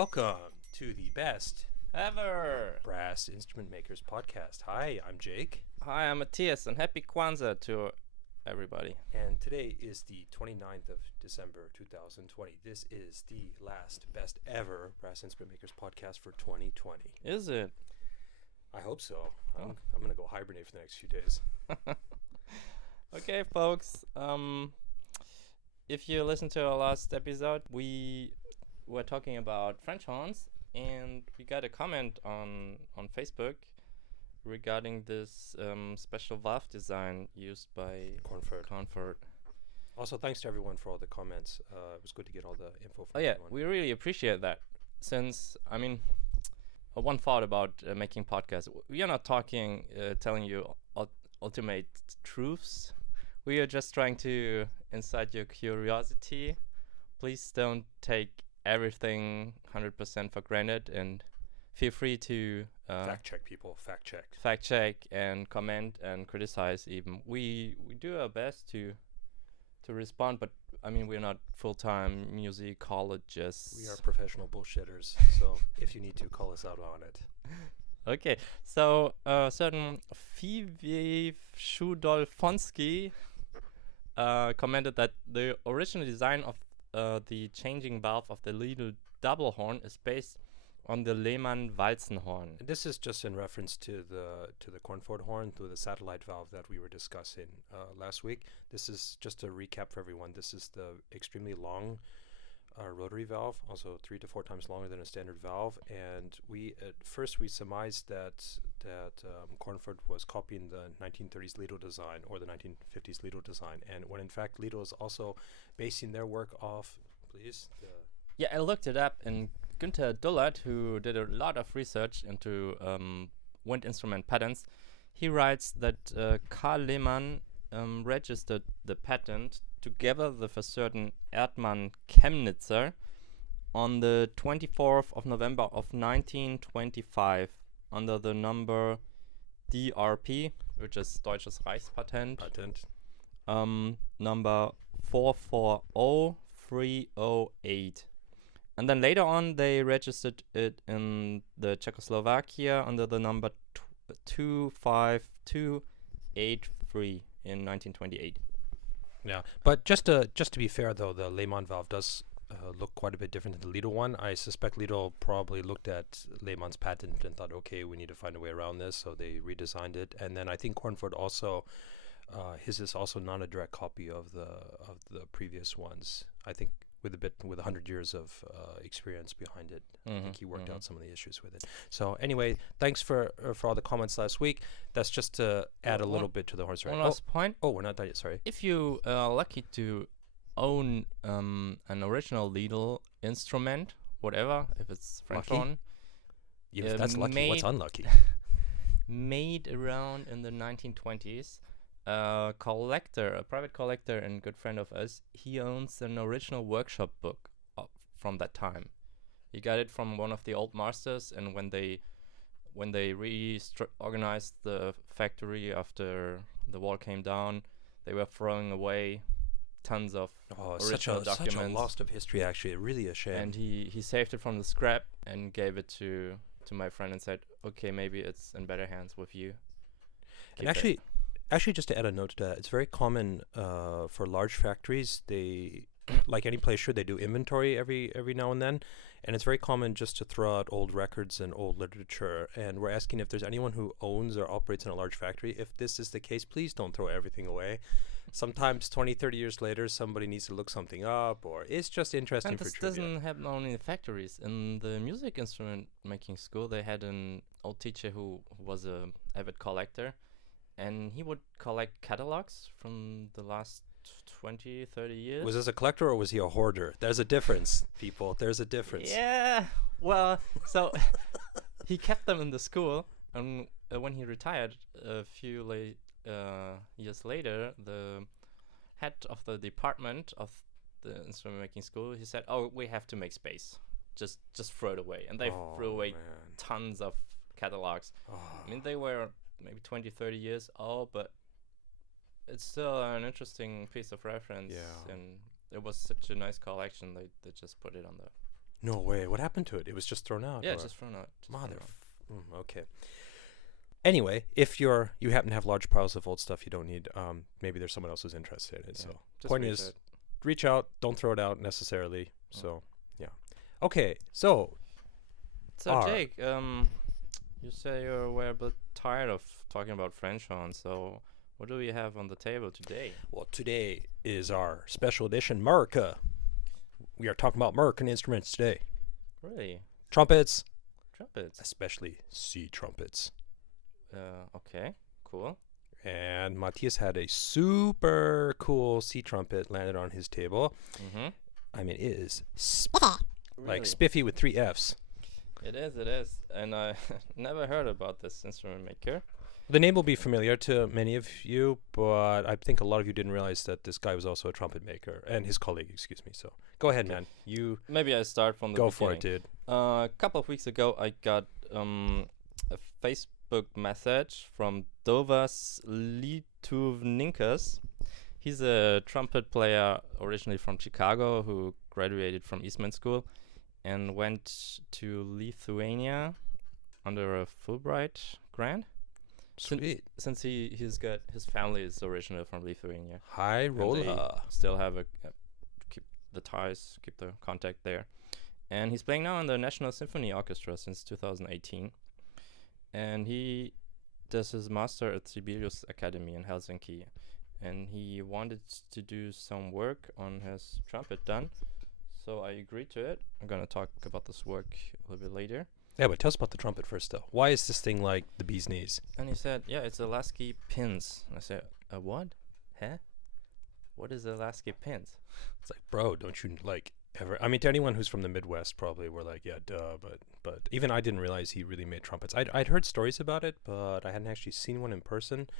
Welcome to the best Ever! brass instrument makers podcast. Hi, I'm Jake, Hi, I'm Mathias, and happy Kwanzaa to everybody. and today is the 29th of December 2020. This is the last best ever brass instrument makers podcast for 2020. Is it? I hope so. Oh. I'm going to go hibernate for the next few days. Okay, folks. If you listened to our last episode, we were talking about French horns, and we got a comment on Facebook regarding this special valve design used by Confort. Also, thanks to everyone for all the comments. It was good to get all the info from Oh yeah, everyone. we really appreciate that. Since one thought about making podcasts. We are not talking, telling you ultimate truths. We are just trying to incite your curiosity. Please don't take everything 100% for granted, and feel free to Fact check, people. fact check and comment and criticize. Even we do our best to respond, but we're not full-time musicologists. We are professional bullshitters, so if you need to, call us out on it. Okay, so certain Fivev Shudolfonsky commented that the original design of the changing valve of the little double horn is based on the Lehmann-Walzenhorn. And this is just in reference to the Cornford horn, to the satellite valve that we were discussing last week. This is just a recap for everyone. This is the extremely long rotary valve, also 3 to 4 times longer than a standard valve. And we at first surmised that Cornford was copying the 1930s Lido design or the 1950s Lido design, and when in fact Lido is also basing their work off. Yeah, I looked it up, and Günther Dullert, who did a lot of research into wind instrument patents, he writes that Karl Lehmann registered the patent together with a certain Erdmann Chemnitzer on the 24th of November of 1925 under the number DRP, which is Deutsches Reichspatent, number 440308. And then later on, they registered it in the Czechoslovakia under the number 25283 in 1928. Yeah, but just to be fair, though, the Lehmann valve does look quite a bit different than the Lido one. I suspect Lido probably looked at Lehmann's patent and thought, okay, we need to find a way around this, so they redesigned it. And then I think Cornford also, his is also not a direct copy of the previous ones. I think with 100 years of experience behind it, I think he worked out some of the issues with it. So anyway, thanks for all the comments last week. That's just to add a little bit to the horse ride. One last point. Oh, we're not done yet. Sorry. If you are lucky to own an original Lido instrument, whatever, if it's French horn, If that's lucky, what's unlucky? made around in the 1920s, a private collector and good friend of us, he owns an original workshop book from that time. He got it from one of the old masters, and when they reorganized the factory after the wall came down, they were throwing away tons of original documents. Such a loss of history, actually. Really a shame. And he saved it from the scrap and gave it to my friend and said, okay, maybe it's in better hands with you. And actually, just to add a note to that, it's very common for large factories. They, like any place should, they do inventory every now and then, and it's very common just to throw out old records and old literature. And we're asking if there's anyone who owns or operates in a large factory. If this is the case, please don't throw everything away. Sometimes 20, 30 years later, somebody needs to look something up, or it's just interesting and for this trivia. doesn't happen only in factories. In the music instrument making school, they had an old teacher who was a avid collector, and he would collect catalogs from the last 20, 30 years. Was this a collector or was he a hoarder? There's a difference, people. There's a difference. Yeah. Well, so he kept them in the school, and when he retired a few years later, the head of the department of the instrument making school, he said, "Oh, we have to make space. Just throw it away." And they threw away tons of catalogs. They were maybe 20, 30 years old, but it's still an interesting piece of reference. Yeah. And it was such a nice collection. They just put it on the No way. What happened to it? It was just thrown out. Yeah, or? just thrown out. Okay. Anyway, if you happen to have large piles of old stuff you don't need, maybe there's someone else who's interested in it. So point is, reach out. Don't throw it out necessarily. So yeah. Okay. So Jake, you say you were a bit tired of talking about French horns. So what do we have on the table today? Well, today is our special edition America. We are talking about American instruments today. Really? Trumpets. Especially C trumpets. Okay, cool. And Mathias had a super cool C trumpet landed on his table. Mm-hmm. I mean, it is spiffy. Really? Like spiffy with 3 Fs. It is. And I never heard about this instrument maker. The name will be familiar to many of you, but I think a lot of you didn't realize that this guy was also a trumpet maker, and his colleague, excuse me. So go ahead, man. Maybe I start from the beginning. Go for it, dude. A couple of weeks ago, I got a Facebook message from Dovas Lituvninkas. He's a trumpet player originally from Chicago who graduated from Eastman School and went to Lithuania under a Fulbright grant. Sweet. Since he's got his family is originally from Lithuania. High roller. Still have keep the ties, keep the contact there. And he's playing now in the National Symphony Orchestra since 2018. And he does his master at Sibelius Academy in Helsinki. And he wanted to do some work on his trumpet done. So I agreed to it. I'm going to talk about this work a little bit later. Yeah, but tell us about the trumpet first, though. Why is this thing like the bee's knees? And he said, yeah, it's a Laskey Pinc. And I said, a what? Huh? What is a Laskey Pinc? It's like, bro, don't you like ever? I mean, to anyone who's from the Midwest, probably we're like, yeah, duh. But even I didn't realize he really made trumpets. I'd heard stories about it, but I hadn't actually seen one in person.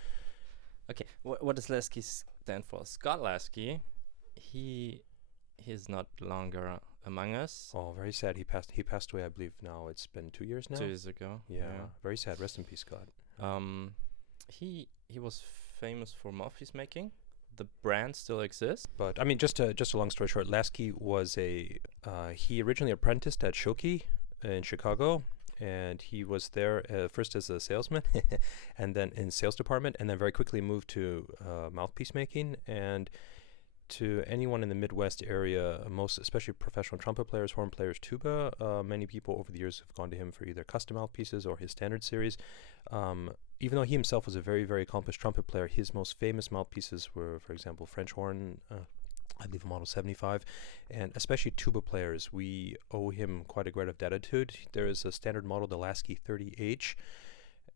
Okay, what does Laskey stand for? Scott Laskey. He's not longer among us. Oh, very sad. He passed away, I believe now. It's been 2 years now. 2 years ago. Yeah, very sad. Rest in peace, Scott. He was famous for mouthpiece making. The brand still exists. But I mean, just a long story short, Laskey was he originally apprenticed at Shoki in Chicago, and he was there first as a salesman, and then in sales department, and then very quickly moved to mouthpiece making. And to anyone in the Midwest area, especially professional trumpet players, horn players, tuba, many people over the years have gone to him for either custom mouthpieces or his standard series. Even though he himself was a very, very accomplished trumpet player, his most famous mouthpieces were, for example, French horn, I believe a Model 75, and especially tuba players. We owe him quite a great of gratitude. There is a standard model, the Laskey 30H,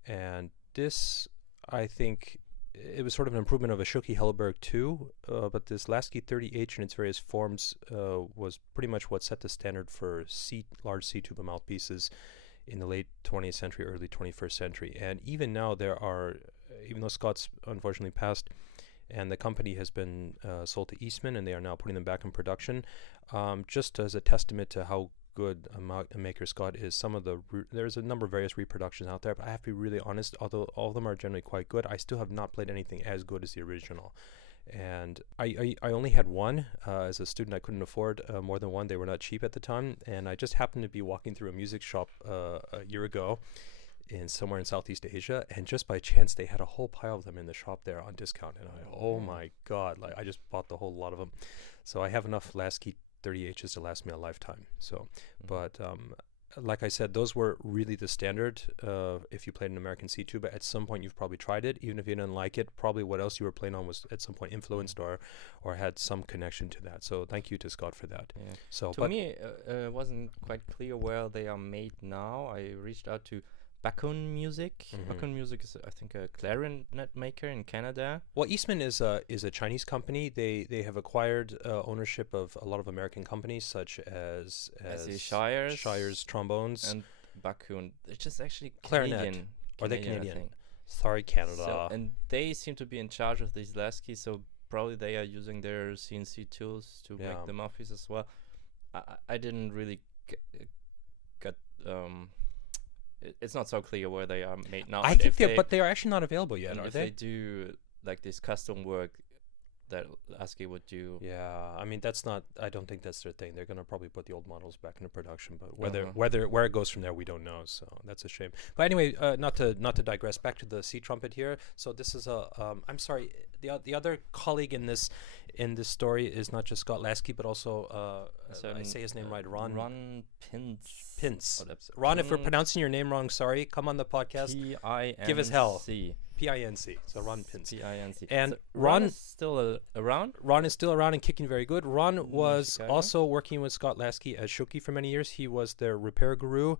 and this, I think, it was sort of an improvement of a Shoki Helleberg too, but this Laskey 30H in its various forms was pretty much what set the standard for large C tuba mouthpieces in the late 20th century, early 21st century. And even now there are, even though Scott's unfortunately passed, and the company has been sold to Eastman, and they are now putting them back in production, just as a testament to how good a maker Scott is. There's a number of various reproductions out there, but I have to be really honest, although all of them are generally quite good, I still have not played anything as good as the original. And I only had one. As a student, I couldn't afford more than one. They were not cheap at the time, and I just happened to be walking through a music shop a year ago somewhere in Southeast Asia, and just by chance they had a whole pile of them in the shop there on discount, and oh my god, like I just bought the whole lot of them. So I have enough Laskey 30Hs to last me a lifetime. So but like I said, those were really the standard. If you played an American C tuba, at some point you've probably tried it. Even if you didn't like it, probably what else you were playing on was at some point influenced or had some connection to that. So thank you to Scott for that. Yeah. So to me, it wasn't quite clear where they are made now. I reached out to Bakun Music. Bakun Music is, I think, a clarinet maker in Canada. Well, Eastman is a Chinese company. They have acquired ownership of a lot of American companies, such as Shire's trombones, and Bakun. It's just actually clarinet. Canadian. Are they Canadian? Sorry, Canada. So, and they seem to be in charge of these Laskey, so probably they are using their CNC tools to make the mouthpiece as well. I didn't really get. It's not so clear where they are made now. I think but they are actually not available yet, are they? If they do like this custom work, that Laskey would do. Yeah, I mean I don't think that's their thing. They're gonna probably put the old models back into production, but Uh-huh. where it goes from there, we don't know. So that's a shame. But anyway, not to digress. Back to the C trumpet here. So this is a I'm sorry. The other colleague in this story is not just Scott Laskey, but also I say his name right, Ron Berndt. Pinc. Ron, if we're pronouncing your name wrong, sorry. Come on the podcast. Pinc. Give us hell. Pinc. So Ron Pinc. Pinc. And so Ron is still around? Ron is still around and kicking very good. Ron was Chicago? also working with Scott Laskey at Shoki for many years. He was their repair guru.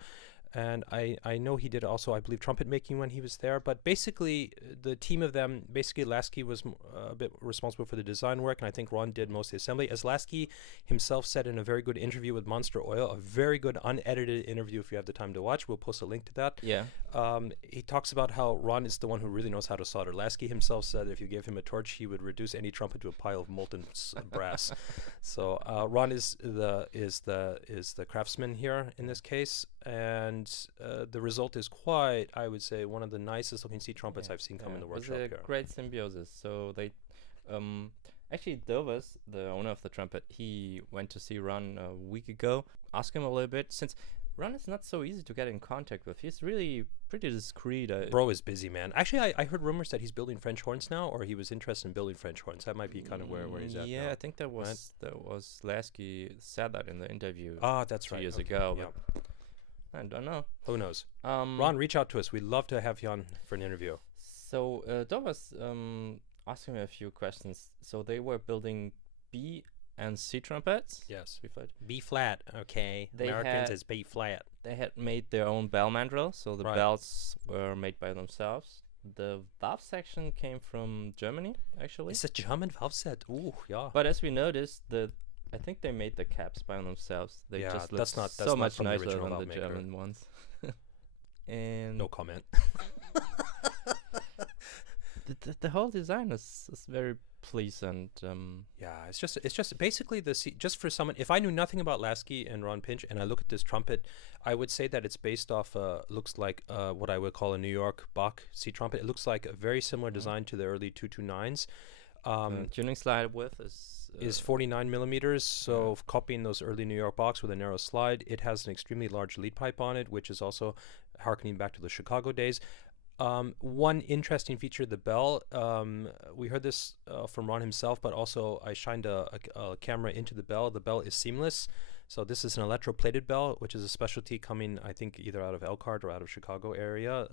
And I know he did also, I believe, trumpet making when he was there. But basically, the team of them, basically Laskey was a bit responsible for the design work, and I think Ron did most of the assembly. As Laskey himself said in a very good interview with Monster Oil, a very good unedited interview if you have the time to watch. We'll post a link to that. Yeah. He talks about how Ron is the one who really knows how to solder. Laskey himself said if you gave him a torch, he would reduce any trumpet to a pile of molten brass. So Ron is the craftsman here in this case, and the result is quite, I would say, one of the nicest looking C trumpets I've seen come in the workshop here. here. Great symbiosis. So they, actually Dovas, the owner of the trumpet, he went to see Ron a week ago. Ask him a little bit, since Ron is not so easy to get in contact with. He's really pretty discreet. Bro is busy, man. Actually, I heard rumors that he's building French horns now, or he was interested in building French horns. That might be kind of where he's at. Yeah, now. I think that was Laskey said that in the interview. Ah, that's 2 right. years Okay. ago. Yeah. But I don't know. Who knows? Ron, Ron, reach out to us. We'd love to have you on for an interview. So Dovas asked me a few questions. So they were building B and C trumpets. Yes. B flat. B flat. Okay. They Americans had- is B flat. They had made their own bell mandrel, so the Right. bells were made by themselves. The valve section came from Germany, actually. It's a German valve set. Ooh, yeah. But as we noticed, I think they made the caps by themselves. They Yeah, just that's look not so much from the nicer original than the valve maker. German ones. And No comment. the whole design is very pleasant. Yeah, it's just basically just for someone. If I knew nothing about Laskey and Ron Pinch, and I look at this trumpet, I would say that it's based off. Looks like what I would call a New York Bach C trumpet. It looks like a very similar design to the early 229s. Tuning slide width Is 49 millimeters, so copying those early New York Bachs with a narrow slide. It has an extremely large lead pipe on it, which is also harkening back to the Chicago days. One interesting feature of the bell, we heard this from Ron himself, but also I shined a camera into the bell. The bell is seamless. So this is an electroplated bell, which is a specialty coming, I think, either out of Elkhart or out of Chicago area.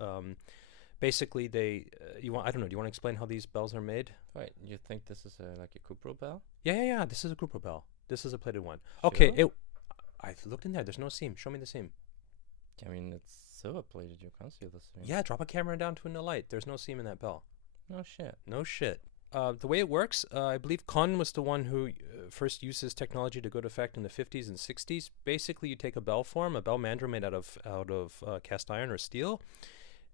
Basically, I don't know, do you want to explain how these bells are made? Right, you think this is like a Cupro bell? Yeah. This is a Grupo bell. This is a plated one. Okay, Sure? I've looked in there. There's no seam. Show me the seam. I mean, it's silver plated. You can't see the seam. Yeah, drop a camera down to in the light. There's no seam in that bell. No shit. No shit. The way it works, I believe Kahn was the one who first used this technology to good effect in the 50s and 60s. Basically, you take a bell form, a bell mandrel made out of cast iron or steel,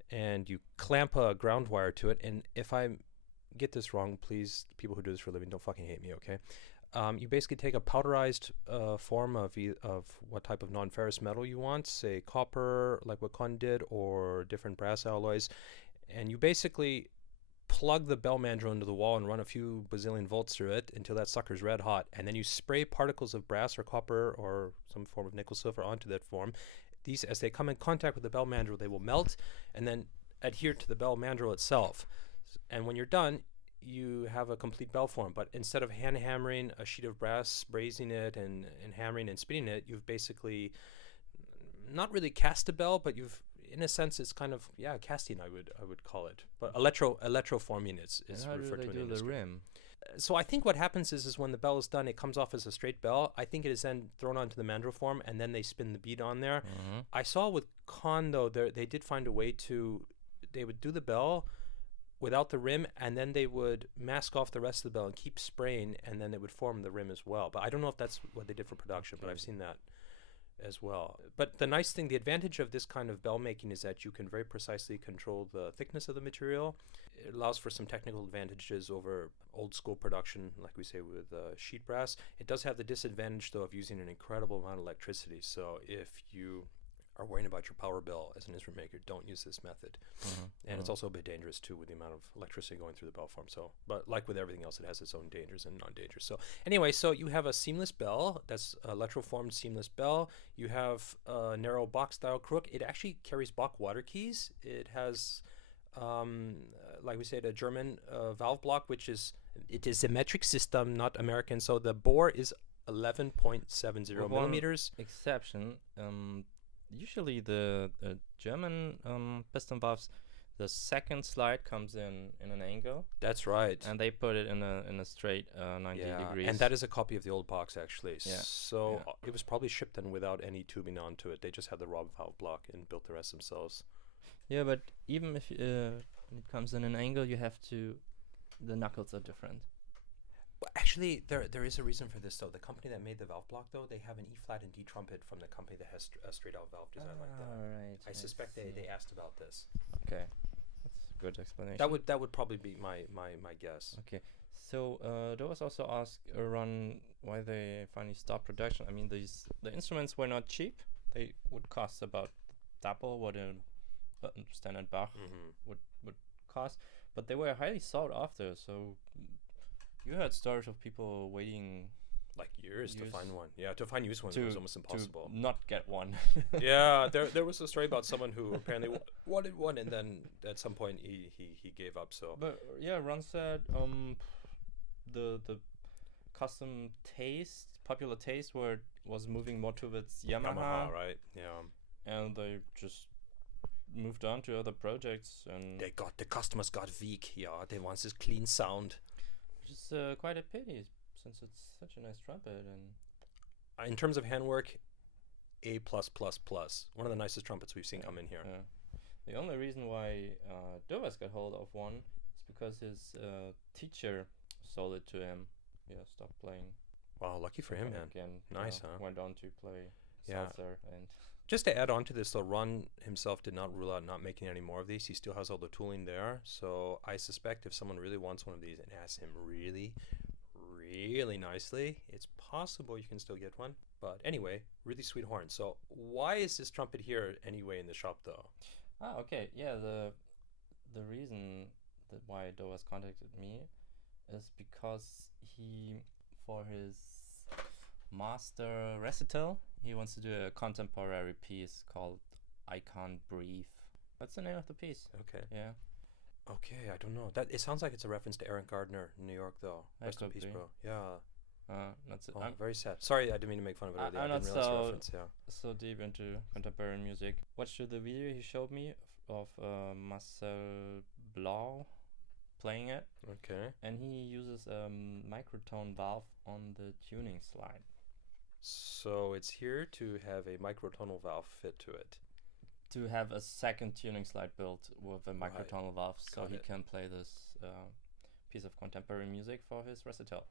and you clamp a ground wire to it. And if I get this wrong, please, people who do this for a living, don't fucking hate me, okay? You basically take a powderized form of what type of non-ferrous metal you want, say copper, like what Kahn did, or different brass alloys, and you basically plug the bell mandrel into the wall and run a few bazillion volts through it until that sucker's red hot, and then you spray particles of brass or copper or some form of nickel silver onto that form. These, as they come in contact with the bell mandrel, they will melt and then adhere to the bell mandrel itself. And when you're done, you have a complete bell form. But instead of hand hammering a sheet of brass, brazing it and hammering and spinning it, you've basically not really cast a bell, but you've, in a sense, it's kind of casting. I would call it, but electroforming is referred to in the industry. The rim? So I think what happens is when the bell is done, it comes off as a straight bell. I think it is then thrown onto the mandrel form, and then they spin the bead on there. Mm-hmm. I saw with Kahn though, they did find a way to, they would do the bell without the rim, and then they would mask off the rest of the bell and keep spraying, and then it would form the rim as well. But I don't know if that's what they did for production, but I've seen that as well. But the nice thing, the advantage of this kind of bell making is that you can very precisely control the thickness of the material. It allows for some technical advantages over old school production, like we say with sheet brass. It does have the disadvantage though of using an incredible amount of electricity. So if you are worrying about your power bill as an instrument maker, don't use this method. And it's also a bit dangerous too with the amount of electricity going through the bell form. So, but like with everything else, it has its own dangers and non-dangers. So anyway, so you have a seamless bell, that's a electroformed seamless bell. You have a narrow Bach style crook. It actually carries Bach water keys. It has, like we said, a German valve block, it is a metric system, not American. So the bore is 11.70 millimeters. Exception. Usually the German piston valves, the second slide comes in an angle. That's right. And they put it in a straight 90 degrees. And that is a copy of the old box, actually. Yeah. So it was probably shipped then without any tubing onto it. They just had the raw valve block and built the rest themselves. Yeah, but even if when it comes in an angle, the knuckles are different. Well, actually, there is a reason for this, though. The company that made the valve block, though, they have an E flat and D trumpet from the company that has a straight-out valve design like that. Right. I suspect they asked about this. Okay, that's a good explanation. That would probably be my guess. Okay, so there was also asked Ron why they finally stopped production. I mean, the instruments were not cheap. They would cost about double what a standard Bach would cost, but they were highly sought after. So you heard stories of people waiting like years to find one. Yeah, to find used ones was almost impossible. To not get one. Yeah, there was a story about someone who apparently wanted one, and then at some point he gave up. So, but yeah, Ron said the custom taste, popular taste, was moving more towards Yamaha, right? Yeah, and they just moved on to other projects, and the customers got weak. Yeah, they want this clean sound. Which is quite a pity, since it's such a nice trumpet. And in terms of handwork, A+++. One of the nicest trumpets we've seen come in here. Yeah. The only reason why Dovas got hold of one is because his teacher sold it to him. Yeah, stopped playing. Wow, lucky for him, man. Again, nice, huh? Went on to play salsa and. Just to add on to this, though, Ron himself did not rule out not making any more of these. He still has all the tooling there. So I suspect if someone really wants one of these and asks him really, really nicely, it's possible you can still get one. But anyway, really sweet horn. So why is this trumpet here anyway in the shop, though? Okay. Yeah, the reason why Dovas contacted me is because for his master recital, he wants to do a contemporary piece called I Can't Breathe. What's the name of the piece? Okay. Yeah. Okay, I don't know. It sounds like it's a reference to Eric Gardner in New York, though. Rest in peace, bro. Yeah. That's it. Oh, very sad. Sorry, I didn't mean to make fun of it. I'm not reference, so deep into contemporary music. Watched the video he showed me of Marcel Blau playing it. Okay. And he uses a microtone valve on the tuning slide. So it's here to have a microtonal valve fit to it. To have a second tuning slide built with a microtonal valve, so he can play this piece of contemporary music for his recital.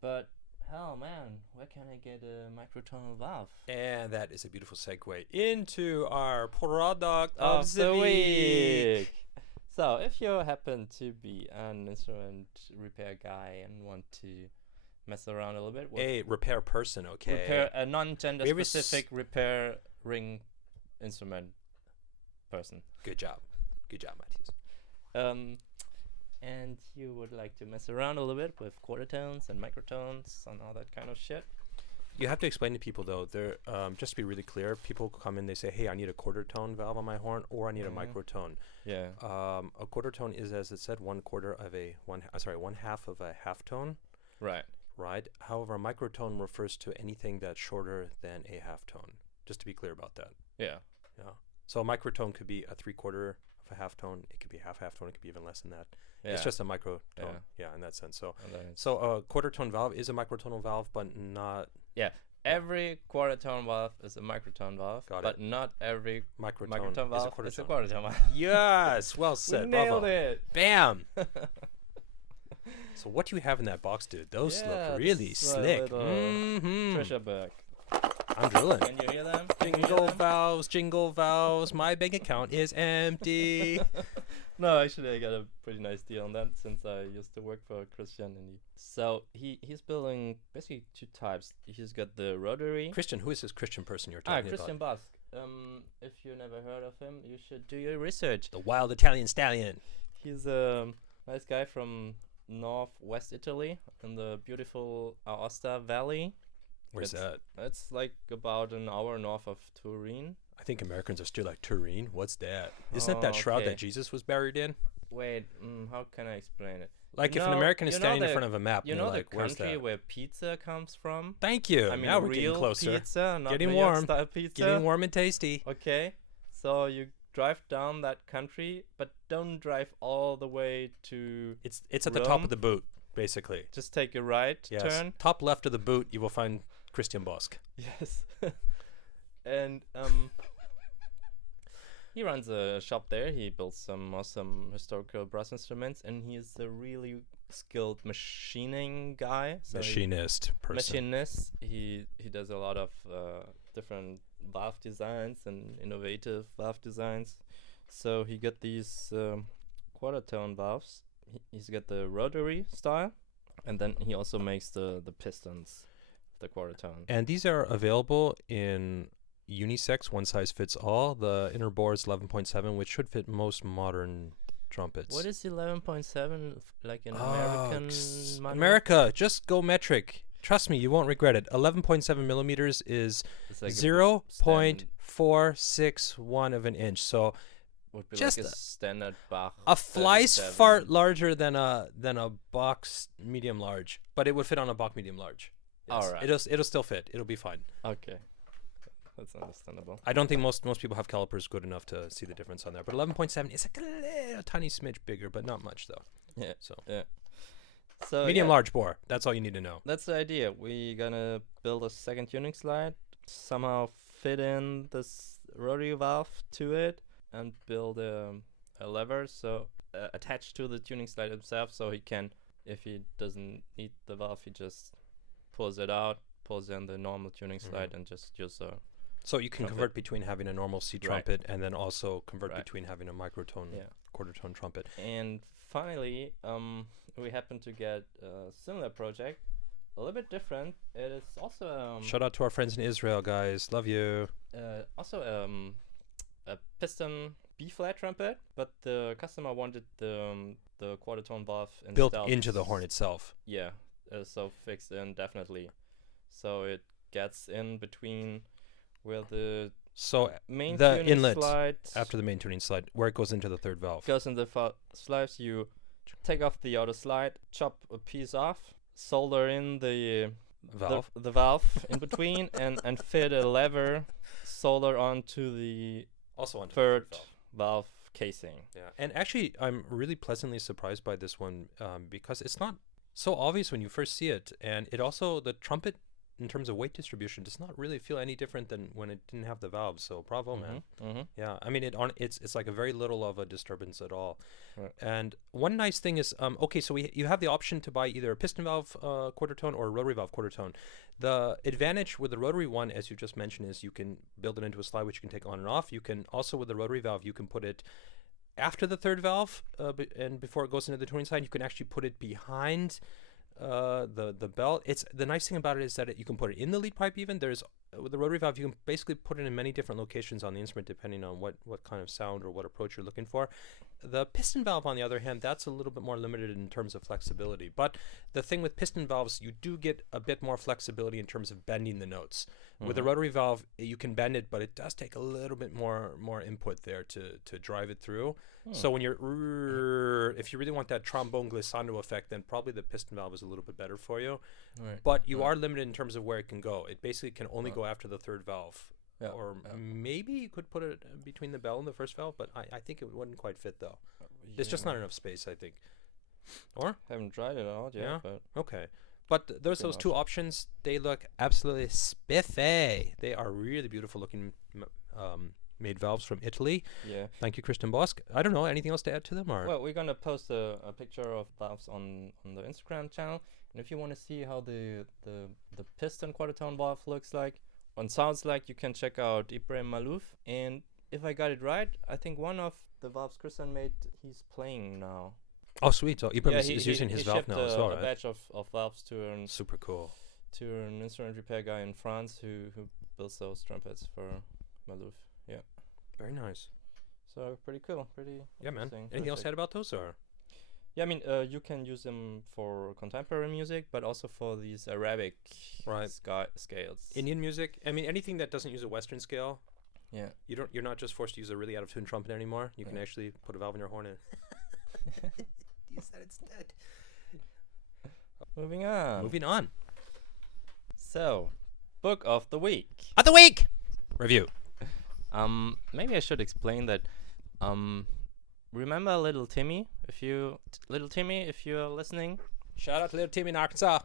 But hell, man, where can I get a microtonal valve? And that is a beautiful segue into our product of the week. So if you happen to be an instrument repair guy and want to mess around a little bit with a repair person, okay? Repair a non-gender specific repairing instrument person. Good job, Mathias. And you would like to mess around a little bit with quarter tones and microtones and all that kind of shit. You have to explain to people, though, just to be really clear, people come in, they say, hey, I need a quarter tone valve on my horn, or I need a microtone. Yeah. A quarter tone is, as it said, one half of a half tone. Right. Right. However, a microtone refers to anything that's shorter than a half tone. Just to be clear about that. Yeah. Yeah. So a microtone could be a 3/4 of a half tone. It could be half tone. It could be even less than that. Yeah. It's just a microtone. Yeah, in that sense. So a quarter tone valve is a microtonal valve, but not. Yeah. Every quarter tone valve is a microtone valve, but not every microtone valve is a quarter tone valve. Yes, well said. We nailed Bravo. it. Bam. So what do you have in that box, dude? Those look really slick. Treasure bag. I'm drilling. Can you hear them? Jingle valves. My bank account is empty. No, actually, I got a pretty nice deal on that since I used to work for Christian. So he's building basically two types. He's got the rotary. Christian, who is this Christian person you're talking Christian about? Bask. if you never heard of him, you should do your research. The wild Italian stallion. He's a nice guy from northwest Italy in the beautiful Aosta Valley. Where's that? That's like about an hour north of Turin. I think Americans are still like Turin. What's that? Isn't it that shroud okay. that Jesus was buried in? Wait, how can I explain it? Like if an American is standing in front of a map, you they're know like, the where's country that? where pizza comes from? Thank you. I mean, now we're getting real closer. Pizza, not Getting New York warm. style pizza. Getting warm and tasty. Okay, so you drive down that country, but don't drive all the way to. It's at the top of the boot, basically. Just take a right turn. Top left of the boot, you will find Christian Bosk. Yes, and he runs a shop there. He builds some awesome historical brass instruments, and he is a really skilled machining guy. So Machinist person. Machinist. He does a lot of different valve designs and innovative valve designs. So he got these quarter tone valves. He's got the rotary style, and then he also makes the pistons, the quarter tone. And these are available in unisex, one size fits all. The inner bore is 11.7, which should fit most modern trumpets. What is 11.7 like in American money? America, just go metric. Trust me, you won't regret it. 11.7 millimeters is Like 0.461 of an inch. So would be just like a standard Bach. a fly's 37. fart larger than a box medium large, but it would fit on a Bach medium large. Yes. All right. It'll still fit. It'll be fine. Okay. That's understandable. I don't think most people have calipers good enough to see the difference on there. But 11.7 is like a little tiny smidge bigger, but not much though. Yeah. So Medium large bore. That's all you need to know. That's the idea. We're gonna build a second tuning slide, somehow fit in this rotary valve to it, and build a lever so attached to the tuning slide himself, so he can, if he doesn't need the valve, he just pulls it out, pulls in the normal tuning slide, and just use a. So you can trumpet. convert between having a normal C trumpet and then also convert between having a microtone, quarter tone trumpet. And finally, we happen to get a similar project, a little bit different. It is also Shout out to our friends in Israel, guys. Love you. also a piston B flat trumpet, but the customer wanted the quarter tone valve built into the horn itself. Yeah, so fixed in definitely, so it gets in between where the main the tuning inlet slide after the main tuning slide, where it goes into the third valve. Goes in the slides. You take off the outer slide, chop a piece off, solder in the valve, the valve in between, and fit a lever solder onto the third valve casing. Yeah, and actually, I'm really pleasantly surprised by this one because it's not so obvious when you first see it, and it also the trumpet, in terms of weight distribution, does not really feel any different than when it didn't have the valves. So bravo, man. Yeah, I mean it's like a very little of a disturbance at all. Right. And one nice thing is so you have the option to buy either a piston valve quarter tone or a rotary valve quarter tone. The advantage with the rotary one, as you just mentioned, is you can build it into a slide which you can take on and off. You can also, with the rotary valve, you can put it after the third valve and before it goes into the tuning slide. You can actually put it behind the belt. It's the nice thing about it is that you can put it in the lead pipe. Even there's with the rotary valve, you can basically put it in many different locations on the instrument depending on what kind of sound or what approach you're looking for. The piston valve, on the other hand, that's a little bit more limited in terms of flexibility. But the thing with piston valves, you do get a bit more flexibility in terms of bending the notes. With the rotary valve, you can bend it, but it does take a little bit more input there to drive it through. So when if you really want that trombone glissando effect, then probably the piston valve is a little bit better for you. Right. But you are limited in terms of where it can go. It basically can only go after the third valve. Yeah. Or maybe you could put it between the bell and the first valve, but I think it wouldn't quite fit though. There's just not enough space, I think. Or? Haven't tried it out yet, but okay. But there's those two options. They look absolutely spiffy. They are really beautiful looking made valves from Italy. Yeah. Thank you, Christian Bosk. I don't know, anything else to add to them? Or? Well, we're going to post a picture of valves on the Instagram channel. And if you want to see how the piston quarter tone valve looks like and sounds like, you can check out Ibrahim Malouf. And if I got it right, I think one of the valves Christian made, he's playing now. Oh, sweet. So Ibrahim is using his valve now as well, right? A batch of valves to super cool. To an instrument repair guy in France who builds those trumpets for Maloof. Yeah. Very nice. So pretty cool. Pretty. Yeah, man. interesting Anything else to project. add about those, or? Yeah, I mean, you can use them for contemporary music, but also for these Arabic Right. scales. Indian music. I mean, anything that doesn't use a Western scale. Yeah. You're not just forced to use a really out of tune trumpet anymore. You can Yeah. actually put a valve in your horn and use that instead. Moving on. Moving on. So, book of the week. Of the week review. Maybe I should explain that. Remember Little Timmy? If you're listening, Shout out to little Timmy in Arkansas.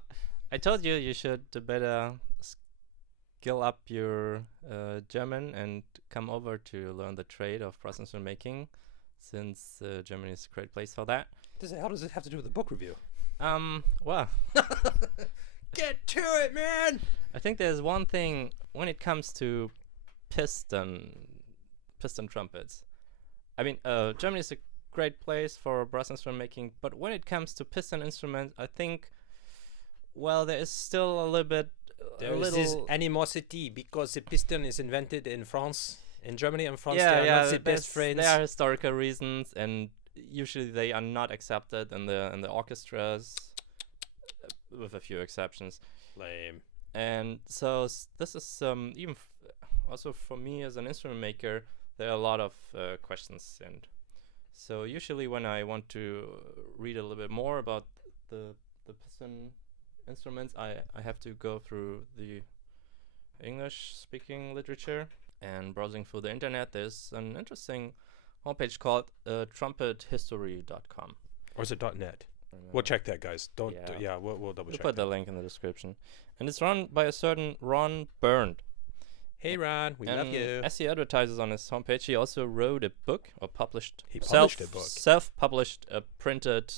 I told you you should better skill up your German and come over to learn the trade of brass instrument making, since Germany is a great place for that. How does it have to do with the book review? Well, Get to it, man. I think there's one thing when it comes to piston trumpets. I mean, Germany is a great place for brass instrument making, but when it comes to piston instruments, I think, well, there is still a little bit. There is this animosity because the piston is invented in France. In Germany and France, Yeah, they are yeah, not the best friends. there are historical reasons, and usually they are not accepted in the orchestras, with a few exceptions. Lame. And so this is even also for me as an instrument maker, there are a lot of questions, and so usually when I want to read a little bit more about the piston instruments, I have to go through the English speaking literature, and browsing through the internet there's an interesting homepage called trumpethistory.com. Or is it .net? We'll check that, guys. We'll double We'll check. put the link in the description. And it's run by a certain Ron Berndt. Hey, Ron, we love And you. as he advertises on his homepage, he also wrote a book, or published. He published a book. Self-published, a printed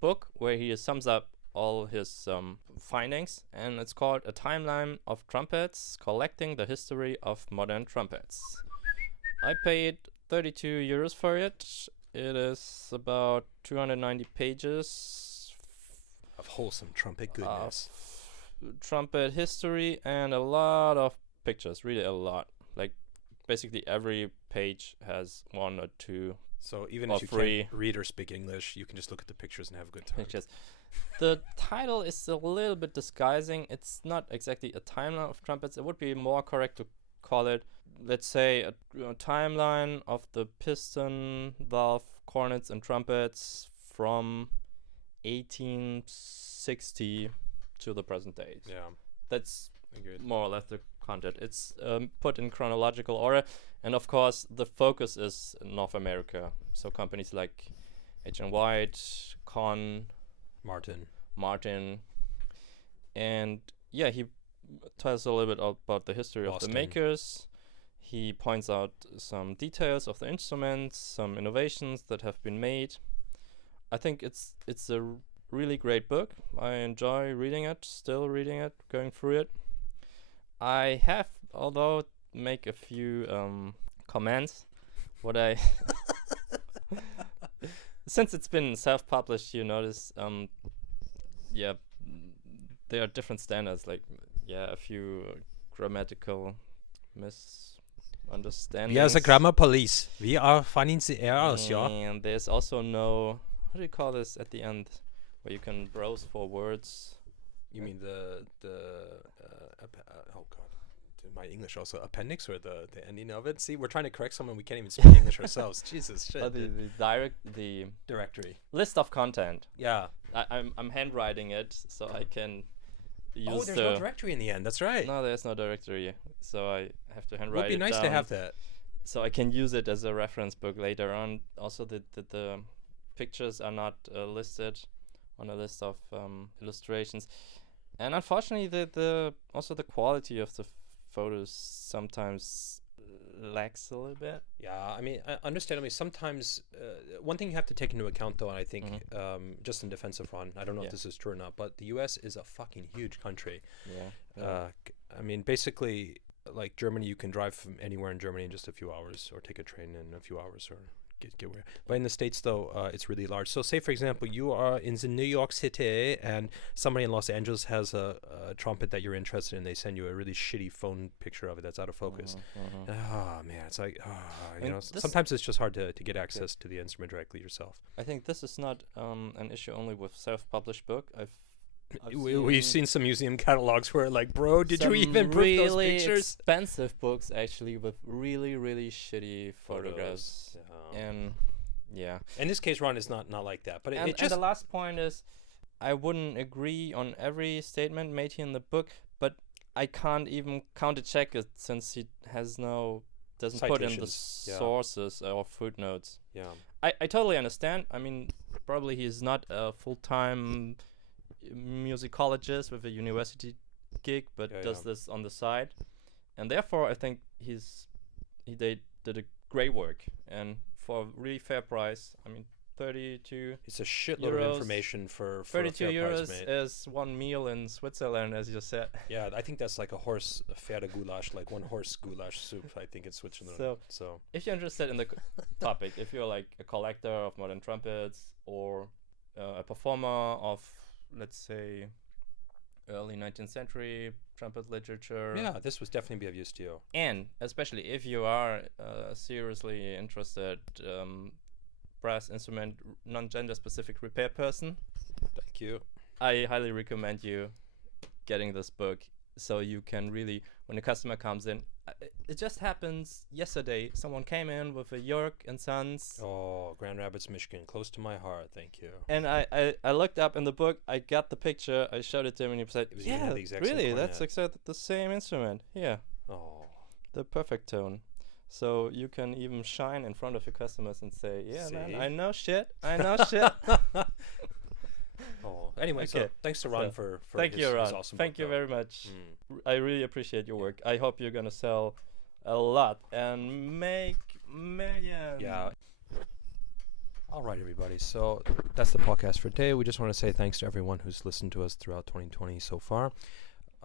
book where he sums up all his findings, and it's called A Timeline of Trumpets, Collecting the History of Modern Trumpets. I paid 32 euros for it. It is about 290 pages Of wholesome trumpet goodness. of trumpet history and a lot of pictures. Really a lot. Like basically every page has one or two So even or if you free can't read or speak English, you can just look at the pictures and have a good time. pictures. The title is a little bit disguising. It's not exactly a timeline of trumpets. It would be more correct to call it, let's say, a timeline of the piston, valve, cornets, and trumpets from 1860 to the present day. Yeah, That's agreed. more or less the content. It's put in chronological order, and of course the focus is North America. So companies like H&M White, Con, Martin, and yeah, he tells a little bit about the history Boston. of the makers. He points out some details of the instruments, some innovations that have been made. I think it's a really great book. I enjoy reading it, still reading it, going through it. I have, although, make a few comments. What I since it's been self-published, you notice, there are different standards. Like, a few grammatical misunderstandings. We are the grammar police. We are finding the errors, yeah. And there's also no, how do you call this at the end, where you can browse for words? You mean oh god, my English also appendix or the ending of it? See, we're trying to correct someone, we can't even speak English ourselves. Jesus shit. The Directory. list of content. Yeah. I'm handwriting it so I can use Oh, there's no directory in the end. That's right. No, there's no directory, so I have to handwrite Would be it nice down to have that. so I can use it as a reference book later on. Also, the pictures are not listed on a list of illustrations, and unfortunately, the quality of the photos sometimes lacks a little bit. Yeah, I mean, understandably, sometimes one thing you have to take into account, though, and I think just in defense of Ron, I don't know if this is true or not, but the U.S. is a fucking huge country. Yeah. I mean, basically, like Germany, you can drive from anywhere in Germany in just a few hours, or take a train in a few hours, or get where. But in the States, though, it's really large. So say, for example, you are in the New York City and somebody in Los Angeles has a trumpet that you're interested in. They send you a really shitty phone picture of it that's out of focus. Oh, man. It's like, you know, sometimes it's just hard to get access to the instrument directly yourself. I think this is not an issue only with self-published book. We've seen some museum catalogs where, like, bro, did you even print those pictures? Expensive books, actually, with really, really shitty photographs. And yeah. In this case, Ron, is not like that. But and the last point is, I wouldn't agree on every statement made here in the book, but I can't even counter-check it since he doesn't put in the sources or footnotes. Yeah. I totally understand. I mean, probably he's not a full-time musicologist with a university gig, but does this on the side, and therefore I think they did a great work, and for a really fair price. I mean, 32. It's a shitload of information for 32 a fair euros price, mate. is one meal in Switzerland, as you said. Yeah, I think that's like a Pferdegulasch, like one horse goulash soup. I think in Switzerland. So if you're interested in the topic, if you're like a collector of modern trumpets or a performer of, let's say, early 19th century trumpet literature. Yeah, this would definitely be of use to you. And especially if you are seriously interested brass instrument, non-gender specific repair person. Thank you. I highly recommend you getting this book so you can really, when a customer comes in, it just happens yesterday. Someone came in with a York and Sons. Oh, Grand Rapids, Michigan, close to my heart. Thank you. And I looked up in the book. I got the picture. I showed it to him, and he said, "Yeah, really, that's exactly the same instrument. Yeah, the perfect tone." So you can even shine in front of your customers and say, "Yeah, man, I know shit. I know shit." Anyway, so thanks to Ron for thank you, Ron. his awesome Thank book, you very much. I really appreciate your work. I hope you're gonna sell a lot and make millions. Yeah. All right, everybody. So that's the podcast for today. We just want to say thanks to everyone who's listened to us throughout 2020 so far.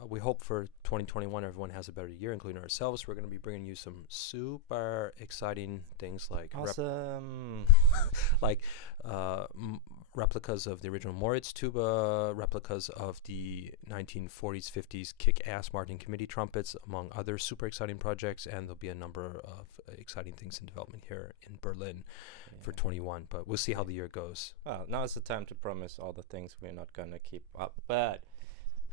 We hope for 2021 everyone has a better year, including ourselves. We're going to be bringing you some super exciting things like awesome, replicas of the original Moritz tuba, replicas of the 1940s, 50s kick-ass Martin Committee trumpets, among other super exciting projects, and there'll be a number of exciting things in development here in Berlin for 21. But we'll see how the year goes. Well, now is the time to promise all the things we're not going to keep up, but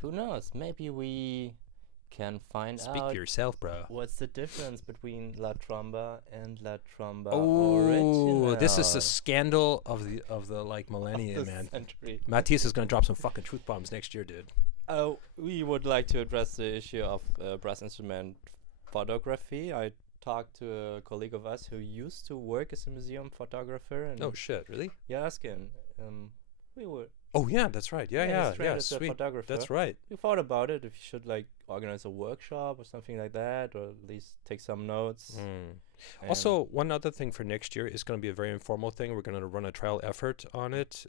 who knows? Maybe we can find out. Speak for yourself, bro. What's the difference between La Tromba and La Tromba original? This is a scandal of the like millennium, man. Century. Matthias is gonna drop some fucking truth bombs next year, dude. We would like to address the issue of brass instrument photography. I talked to a colleague of us who used to work as a museum photographer. And oh shit, really? Yeah, asking. We were. Oh yeah, that's right. Yeah, sweet. Photographer. That's right. We thought about it if you should like organize a workshop or something like that, or at least take some notes. Also, one other thing for next year is going to be a very informal thing. We're going to run a trial effort on it.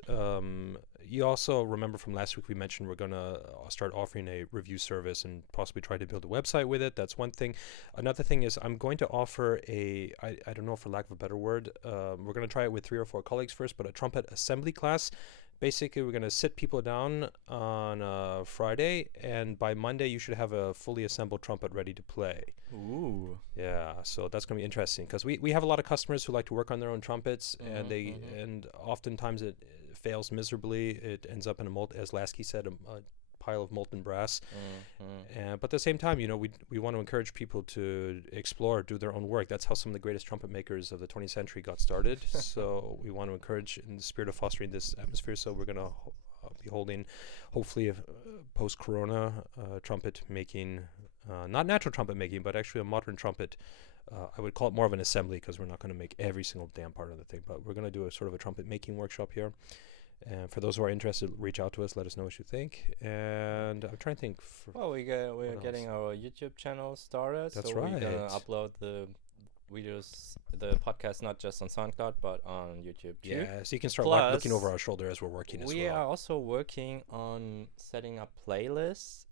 You also remember from last week we mentioned we're going to start offering a review service and possibly try to build a website with it. That's one thing. Another thing is I'm going to offer I don't know, for lack of a better word, we're going to try it with 3 or 4 colleagues first, but a trumpet assembly class. Basically, we're going to sit people down on Friday, and by Monday, you should have a fully assembled trumpet ready to play. Ooh. Yeah, so that's going to be interesting, because we have a lot of customers who like to work on their own trumpets, and and oftentimes it fails miserably. It ends up in as Laskey said, a pile of molten brass. But at the same time, we want to encourage people to explore, do their own work. That's how some of the greatest trumpet makers of the 20th century got started. So we want to encourage in the spirit of fostering this atmosphere. So we're going to be holding, hopefully, a post-corona trumpet making, not natural trumpet making, but actually a modern trumpet. I would call it more of an assembly, because we're not going to make every single damn part of the thing, but we're going to do a sort of a trumpet making workshop here. And for those who are interested, reach out to us. Let us know what you think. And I'm trying to think. We're getting our YouTube channel started. That's so right. We're gonna upload the videos, the podcast, not just on SoundCloud but on YouTube too. Yeah, so you can start looking over our shoulder as we're working as well. We are also working on setting up playlists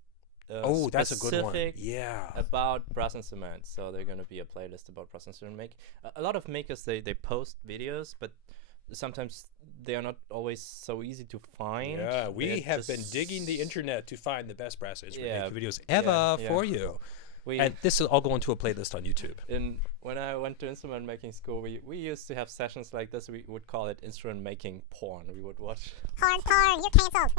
Oh, that's a good one. specific Yeah. about brass instruments. So they're gonna be a playlist about brass instrument make. A lot of makers they post videos, but sometimes they are not always so easy to find. Yeah, we They're have been just- digging the internet to find the best brass instrument Yeah, making videos yeah, ever yeah. for you. We And this will all go into a playlist on YouTube. when I went to instrument making school, we used to have sessions like this. We would call it instrument making porn. We would watch. Porn, you're canceled.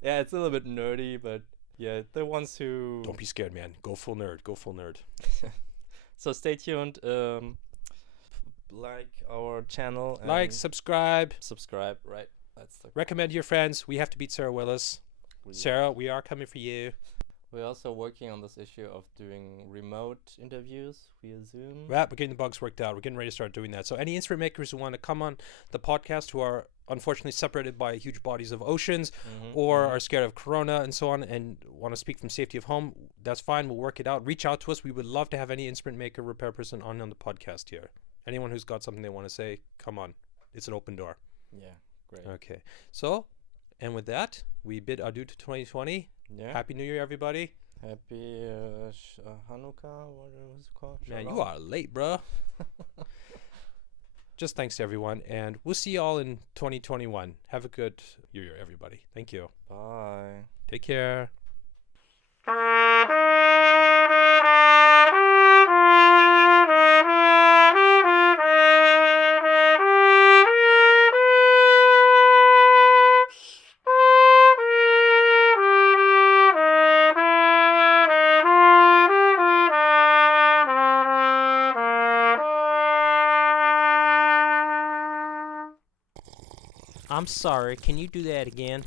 Yeah, it's a little bit nerdy, but yeah, the ones who. Don't be scared, man. Go full nerd. Go full nerd. So stay tuned. Like our channel. Like, and subscribe, subscribe. Right. That's the. recommend to your friends. We have to beat Sarah Willis. we- Sarah, we are coming for you. We're also working on this issue of doing remote interviews via Zoom. We're getting the bugs worked out. We're getting ready to start doing that. So any instrument makers who want to come on the podcast who are unfortunately separated by huge bodies of oceans or are scared of corona and so on and want to speak from safety of home, that's fine. We'll work it out. Reach out to us. We would love to have any instrument maker, repair person on the podcast here. Anyone who's got something they want to say, come on. It's an open door. Yeah, great. Okay. So, and with that, we bid adieu to 2020. Yeah. Happy New Year, everybody. Happy Hanukkah. What was it called? Man, you Shalom. are late, bro. Just thanks to everyone, and we'll see you all in 2021. Have a good year, everybody. Thank you. Bye. Take care. I'm sorry, can you do that again?